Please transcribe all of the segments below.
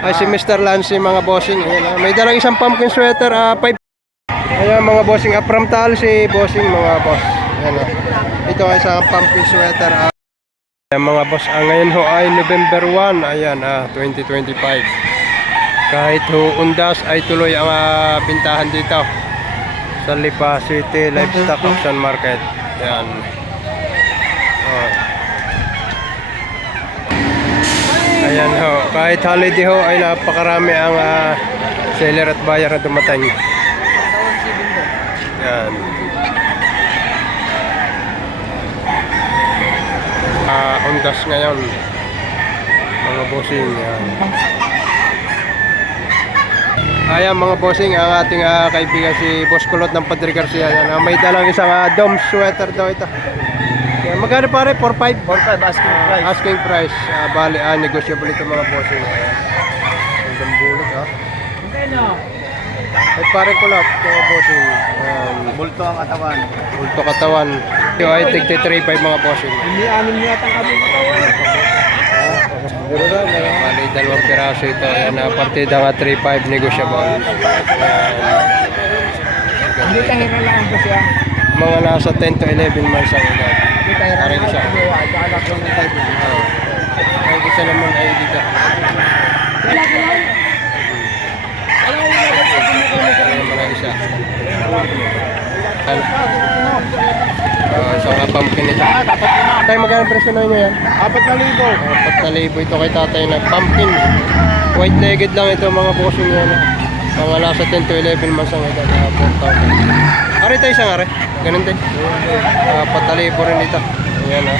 Ay, si Mr. Lancy, mga bossing. Ayan, ah. May dalang isang pumpkin sweater, ah, 5. Ayan, mga bossing. Ah, from Taal si bossing, mga boss. Ayan, ah. Ito ay isang pumpkin sweater. Ah. Ayan, mga boss. Ah, ngayon ho ay November 1. Ayan, ah, 2025. Kahit ho undas ay tuloy ang ah, bintahan dito sa Lipa City Livestock Auction Market. Ayan. Oh. Ayan ho, kahit holiday ho ay napakarami ang ah, seller at buyer na dumating. Ayan. Ah, undas ngayon. Mga bossing. Ayan. Ayan mga bossing, ang ating ah, kaibigan si Boss Kulot ng Padre Garcia. Ayan, ah, may dalang isang uh, dome sweater daw ito. Magkano pare? 4-5? 4-5 asking price. Asking price, ah, bali, ah, negotiable ito mga bossing. Ayan. Ang bulot, ha? Ay, pare kulot, mga bossing. Ayan, Bulto ang katawan. bulto katawan. Ito ay tig 3-5 mga bossing. Hindi anim yata kami. Bali, dalawang piraso ito. Ayan, na partida nga 3-5 negotiable. Ayan. Hindi tahira lang po siya. Mga nasa 10 to 11 months ang edad. Hindi tahira Parang lang. ng type. Oh. Ang isa naman ay dito. Wala ka lang. Ano naman ang isa. Ano? Oh, so pumpkin ito. Tayo magkano presyo na yan? Apat na libo. Apat na libo ito kay tatay na pumpkin. White legged lang ito mga bossing yan. Mga nasa 10 to 11 months ang edad. Uh, 4,000. Ari tayo isang ari. Ganun din. Uh, apat na libo rin ito. Ayan ha.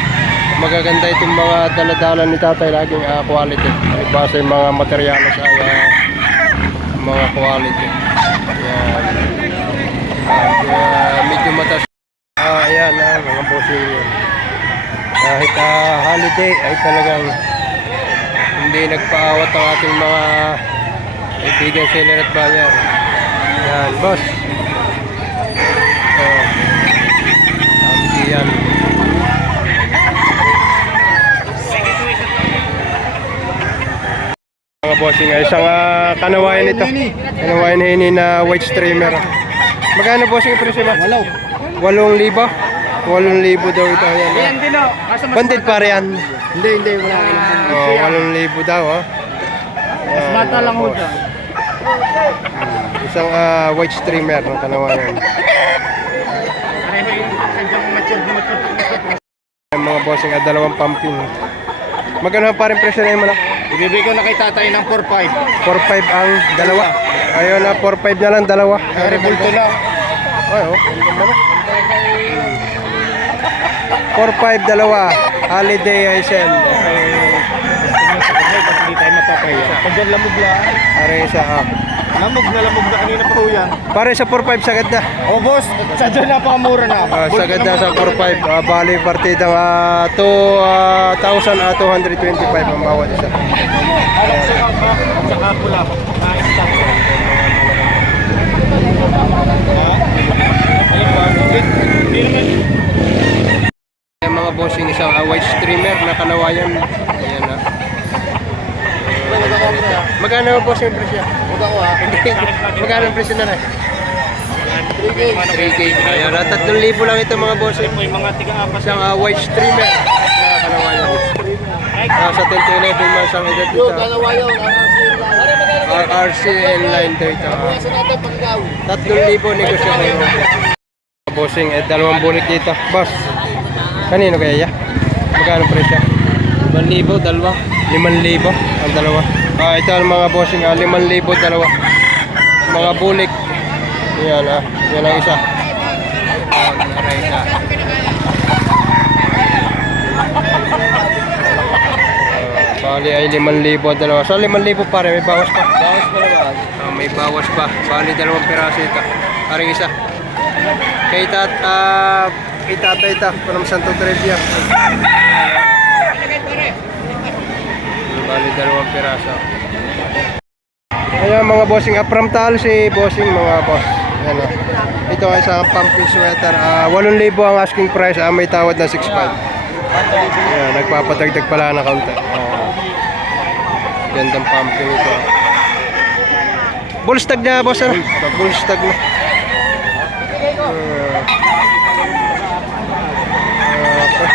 Magaganda itong mga daladala ni tatay laging ah, quality. Base yung mga materyales ay ah, mga quality. Ayan. At, ah, medyo matas. Ah, ayan ah, mga bossing yun. Kahit ah, holiday ay talagang hindi nagpaawat ang ating mga kaibigan seller at buyer. Yan, boss. So, um, yan. Mga bossing ay isang ah, kanawayan ito. Kanawayan hini na white streamer. Magkano bossing yung presyo ba? Walaw. 8,000? 8,000 daw ito. Ayan, ah. din o. Kaso Bandit pa yan. Hindi, hindi. Wala. Oh, 8,000 daw, ha? Mas mata lang ho dyan. Isang ah, white streamer ng kanawayan. Mga bossing at dalawang pumpkin. Magkano pa rin presyo na yung malak? Ibibigay ko na kay tatay ng 4-5. 4,500 ang dalawa. Ayun na, 4,500 na lang dalawa. Pero bulto lang. Ay, oh. ganda naman. 4,500 dalawa. Holiday Hazel. Hindi tayo mapapaya. Pag lang. Pare sa ah. Lamog na lamog na kanina pa ho yan. Pare sa 4,500 sagad na. Oh boss, sadya napakamura na. Ah, sagad na sa 4,500. Ah, bali partida nga 2,000 at 225 ang bawat isa. Alam sa. Kain sa Alam ba? Hindi naman. Yung mga bossing isang ah, white streamer na kanawayan. Ayan na. Magkano ang bossing presyo? Huwag ako ha. Magkano ang presyo na rin? 3K. Ayan, at 3,000 lang ito mga bossing. May mga tiga-apas. Isang ah, white streamer na kanawayan. Ah, sa 10 to 11 months ang edad dito. Kalawayo, RRCN line dito. ah. Sa natin paggaw. 3,000 negosyo kayo. Bossing, eh, dalawang bulik dito. Boss, kanino kaya ya? Magkano presyo? 5,000, dalawa. 5,000 ang dalawa. Ah, ito ang mga bossing, ah, 5,000 dalawa. Mga bulik. Yan ah, yan ang isa. Yan ang isa. Ah, Bali ay 5,000 dalawa. So 5,000 pare, may bawas pa. Bawas pa naman. Ah, may bawas pa. Bali dalawang piraso ito. Parang isa. Kay tat ah kay tatay ito from Santo Trevia. Bali dalawang piraso. Ayan mga bossing ah, from Taal si bossing mga boss. Ayan oh. Ito ay isang pumpkin sweater. Ah, 8,000 ang asking price. Ah, may tawad na 6,500. Ayan, nagpapatagdag pala ng kaunti. Ah. Gandang pumping ito. Bullstag na boss ano? Bullstag na. Uh, okay.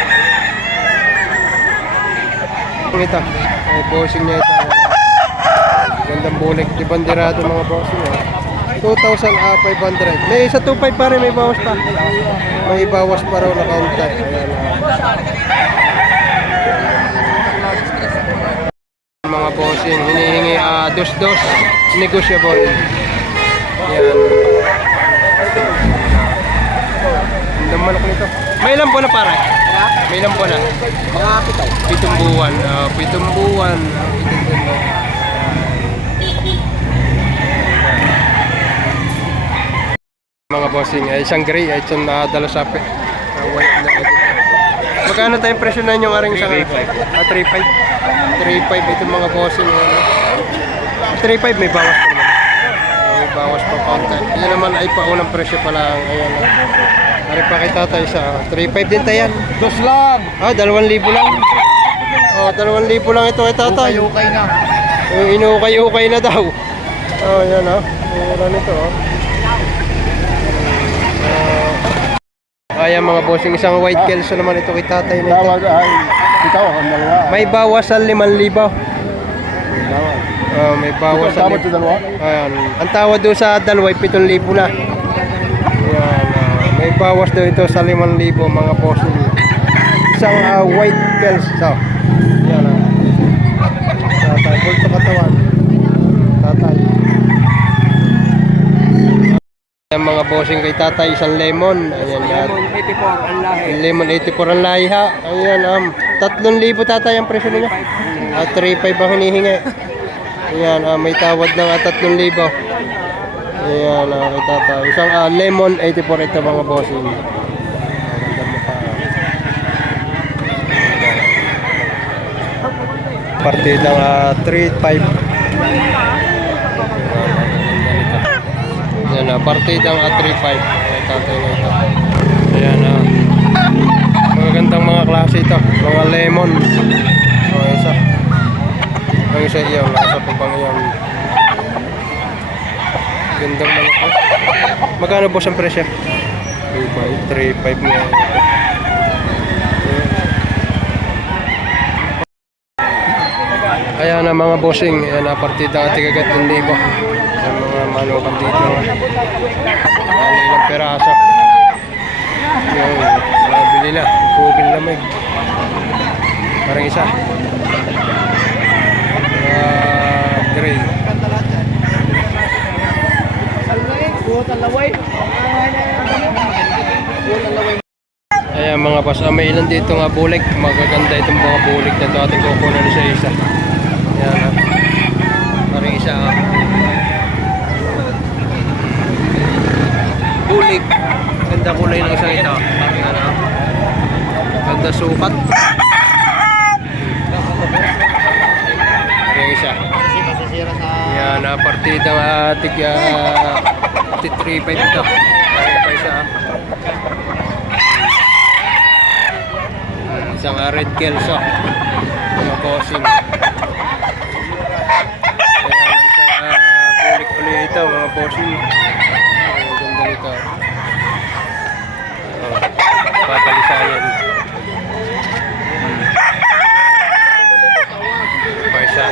Ito, ay bossing niya ito. Gandang bulik, di bandirado mga bossing. Eh. 2,500. May isa 2,500 pa rin, may bawas pa. May bawas pa raw na kaunti. Ayan. ah. Mga bossing, hinihingi ah, dos-dos, negotiable. Yan. Ang manok nito. May ilang buwan na pare? May ilang buwan na? Mga pitaw. Pitong buwan. ah, pitong buwan. ah, buwan. Mga bossing, ay isang gray, ay isang. Ah, white na edit. Magkano tayong presyo na yung aring isang? 3.5. Ah, 3.5. 3.5 itong mga bossing. Ano. 3.5 may bawas pa naman. May bawas pa konti. Yan naman ay paunang presyo pa lang. Ayan. ah. Ari pa kita tayo sa 3.5 din tayo yan. Dos lang. Ah, 2,000 lang. Oh, 2,000 lang ito kay tatay. Okay na. Yung inukay-ukay na daw. Oh, yan ah. Mura nito oh. Ayan mga bossing, isang white kelso naman ito kay tatay nito. Tawag ay pitaw ang dalawa. May bawas sa 5,000. Tawag. Oh, may bawas sa Tawag sa dalawa. Ayan. Ang tawad doon sa dalawa ay 7,000 na. Ayan. ah, may bawas daw ito sa 5,000 mga bossing. Isang ah, white kelso. Yan ah. Tatay, bulto katawan. Tatay. Ayan mga bossing kay tatay, isang lemon. Ayan yan. 84 ang lahi. Lemon 84 ang lahi ha. Ayan, um, 3,000 tatay ang presyo niya. At 3,500 ang hinihingi. Ayan, ah, may tawad ng ah, 3,000. Ayan, ah, kay tatay. Isang ah, lemon 84 ito mga bossing. Mukha. Partidang ah, 3,500. Yan na, partidang at 3.5. Ay, tatay na ito. Ayan na. Magagandang mga klase ito. Mga lemon. Mga isa. Ang isa iyon. Nasa pa pang iyon. Gandang mga ko. Magkano boss ang presyo? 3.5. 3.5 nga. Ayan na mga bossing. Ayan na, partida at tigagat ng libo. Sa mga manukan dito. Ano ilang peraso. Yung, nabili na. Kubil na may. Parang isa. Ah, gray. Ayan mga boss, ah, may ilan dito nga bulik. Magaganda itong mga bulik na ito. Ating kukunan sa isa. Ayan ah. Parang isa ah. Bulik. Ganda kulay ng isang ito. Ah. Ganda sukat. Yung isa. Yan, ah, partida nga tig uh, 3.5 ito. Ayan pa isa ah. Isang ah, red kelso. Mga bossing. Ayan, isang ah, bulik ulit ito mga bossing. Ang ganda nito. Oh, papalisayan. Hmm. Pa isa.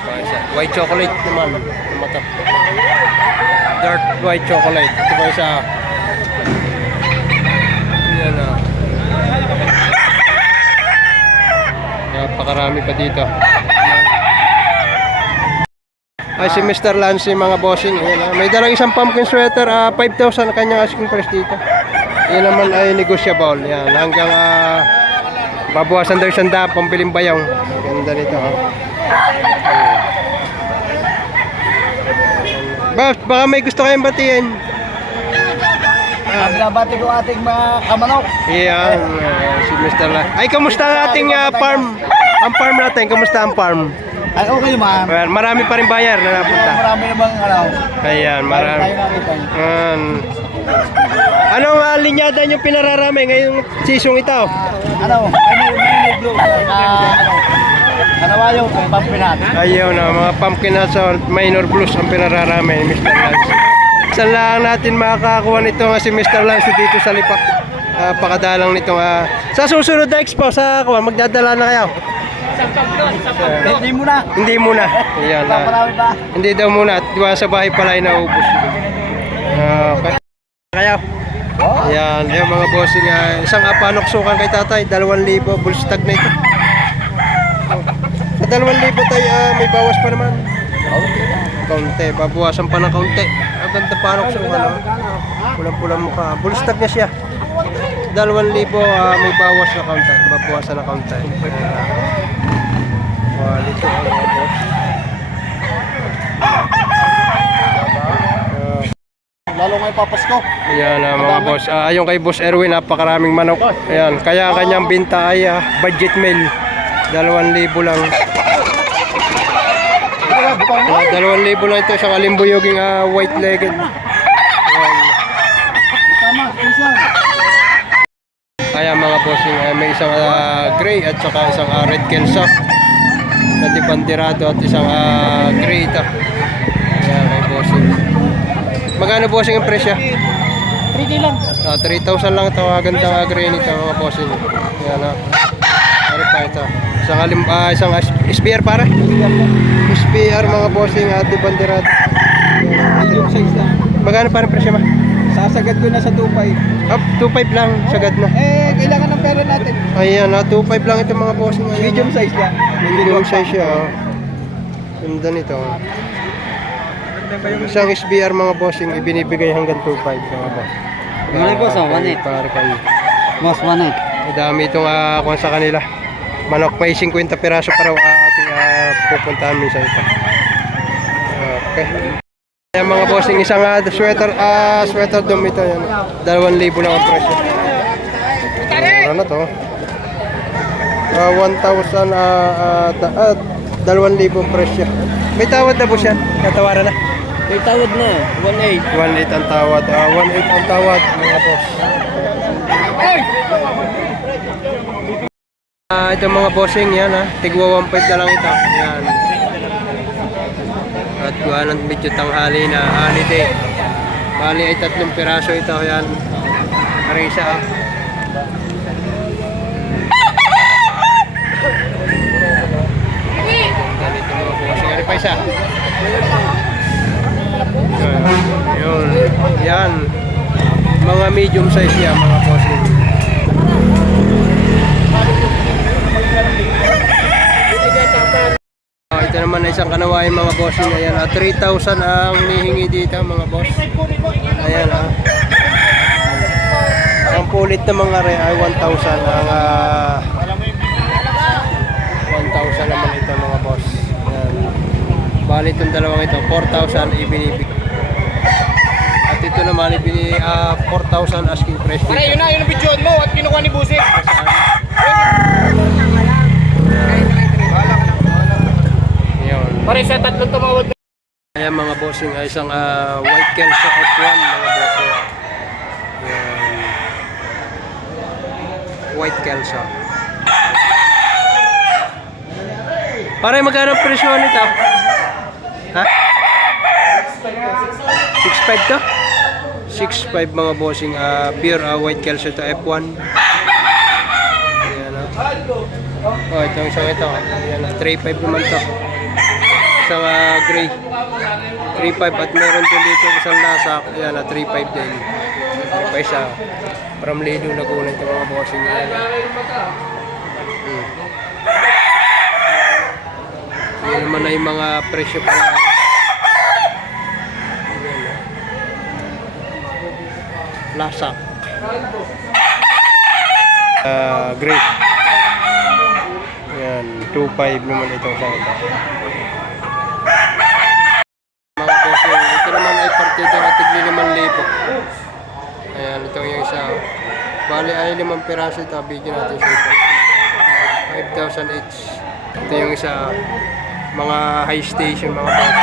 Pa isa. White naman. Mata. Dark white chocolate. Ito pa isa. Yan ah. Napakarami pa dito. Ay, si Mr. Lance, mga bossing. Ayan, ah. May dalang isang pumpkin sweater, ah, 5,000 ang kanyang asking price dito. Yan naman ay negotiable. Yan, hanggang ah, babawasan daw isang daan, pambiling bayong. Ganda nito, ha. Boss, baka may gusto kayong batiin. Ang binabati ko ating mga kamanok. Yan, ah, si Mr. Lance. Ay, kamusta ang ating ah, farm? Ang farm natin, kamusta ang farm? Ay, okay naman. Well, marami pa rin bayar na napunta. Marami namang ano. Ayan, marami. Yan. Anong uh, linyada nyo pinararami ngayong season ito? Ano? Ano? Ano? Blue. Ah, ano? Kanawayo, pampinat. Ayaw na, mga pumpkin nuts or minor blues ang pinararami ni Mr. Lance. Saan lang natin makakakuha nito nga si Mr. Lance dito sa lipak. Ah, pakadalang nito. ah. sa susunod na expo, sa kuha, magdadala na kayo. Hindi mo na. Hindi muna. Ayan, ah. Ba? hindi daw muna. At diba sa bahay pala ay naubos. Ah, okay. Kayo. Ayan, yung mga bossing. ah, isang apanoksukan kay tatay, 2,000 bullstag na ito. Oh. Sa 2,000 tayo, ah, may bawas pa naman. Kaunti, babawasan pa ng kaunti. Ang ganda panoksukan. Oh. Pulang-pulang mukha. Bullstag niya siya. 2,000 ah, may bawas na kaunti. Babawasan na kaunti. Quality ang mga boss. Lalo ngayon papasko. Ayan ah, mga boss. Ah, ayon kay Boss Erwin, napakaraming manok. Ayan, kaya ang kanyang binta ay ah, budget meal. 2,000 lang. Ah, 2,000 lang ito sa kalimbuyoging white-legged. Ayan. Tama, isa. Kaya mga bossing, ah, may isang ah, gray at saka isang ah, red kelso na dipantirado at isang ah, gray ito. Ayan, kay bossing. Magkano bossing ang presyo? 3D lang. Ah, 3,000 lang ito. Ang gandang uh, green ito mga bossing. Yan na. Ano pa ito? Isang, alim, ah, isang SPR pare. SPR mga bossing at lang. Magkano parang presyo ma? Sasagad ko na sa 2.5. Up, 2.5 lang. Sagad na. Eh, kailangan ng pera natin. Ayan na, 2.5 lang ito mga bossing. Ayan, Medium ah. size lang. Medium size siya. Oh. Ganda nito. oh. Isang SBR mga bossing ibinibigay hanggang 2.5 mga boss. Mga boss, oh, one eight. Para kayo. Mas one Madami itong uh, kung sa kanila. Manok may 50 piraso pa raw uh, ating uh, pupuntahan minsan ito. Okay. Ayan mga bossing, isang uh, sweater, ah sweater dome ito. Yan. 2,000 lang ang presyo. Ano na to? Ah, 1,000, ah, ah, da- ah, 2,000 ang presyo. May tawad na po siya. Katawaran na. May tawad na eh. 1.8. 1.8 ang tawad. Ah, 1.8 ang tawad mga boss. Ah, ito mga bossing yan ha. Tigwa 1.5 na lang ito. Yan. At kuha ng medyo tanghali na holiday. Bali ay tatlong piraso ito. Yan. Arisa ah. Ganito mga bossing. Ano pa isa? Yun. Yan. Mga medium size yan mga bossing. Ah, ito naman ay isang kanawain mga bossing. Ayan, ah, 3,000 ang nihingi dito mga boss. Ayan ah. Ang pulit na mga re ay 1,000 ang ah, 1,000 naman ito mga boss. Ayan. Bali itong dalawang ito, 4,000 ibinibig. At ito naman ibini ah, 4,000 asking price dito. Pare, yun na, yun ang video mo at kinuha ni Busik. Ayun. Pare, sa tatlong tumawad na. Ayan mga bossing, ay isang ah, white kelso F1 mga bossing. Ayan. White kelso. Pare magkano presyo nito? Ha? 6.5 to? 6.5 mga bossing, ah, pure ah, white kelso to F1. Ayan oh. Oh, itong isang ito. Ayan, 3.5 naman to. Isang ah, gray. 3.5 at meron din dito isang lasak. Ayan na 3.5 din. Pa isa. From Lido Laguna ito mga bossing. Ayan. Hmm. Ayan naman na yung mga presyo pa. Ayan. Lasak. Ah, gray. Ayan, 2.5 naman ito sa ito. Bali ay limang piraso ito. Bigyan natin sa 5,000 each. Ito yung isa mga high station mga bata.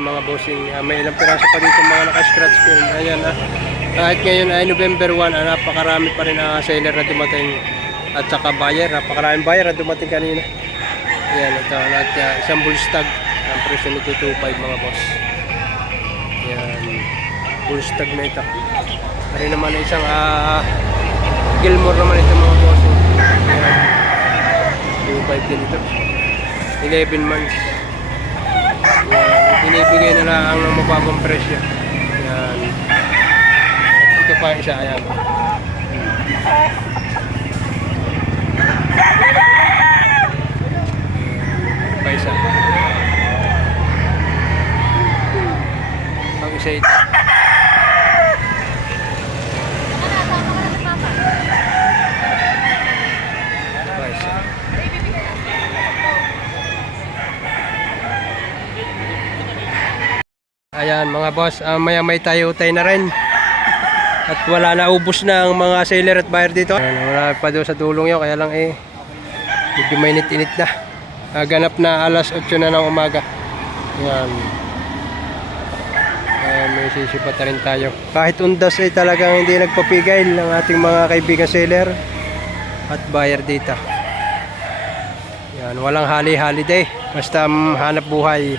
mga bossing, uh, may ilang piraso pa dito mga naka-scratch film. Ayan ah. Kahit ngayon ay November 1, ah, napakarami pa rin ang uh, seller na dumating at saka buyer. Napakaraming buyer na dumating kanina. Ayan, ito. Lahat, uh, isang bull. Ang presyo nito 2.5 mga boss. Ayan. Bull stag na ito. Ari naman isang ah, Gilmore naman ito mga boss. Ayan. 2.5 din ito. 11 months. Yan, binibigay na lang ang mababang presyo. Yan. Ito pa isa, ayan. Pa isa. Isa ito. Ayan mga boss, ah, maya may tayo tayo na rin. At wala na ubos na ang mga seller at buyer dito. Ayan, wala pa doon sa tulong yun, kaya lang eh, medyo mainit-init na. Ah, ganap na alas 8 na ng umaga. Ayan. Ayan, may sisipat na rin tayo. Kahit undas ay talagang hindi nagpapigil ng ating mga kaibigan seller at buyer dito. Yan, walang hali-holiday. Basta mm, hanap buhay.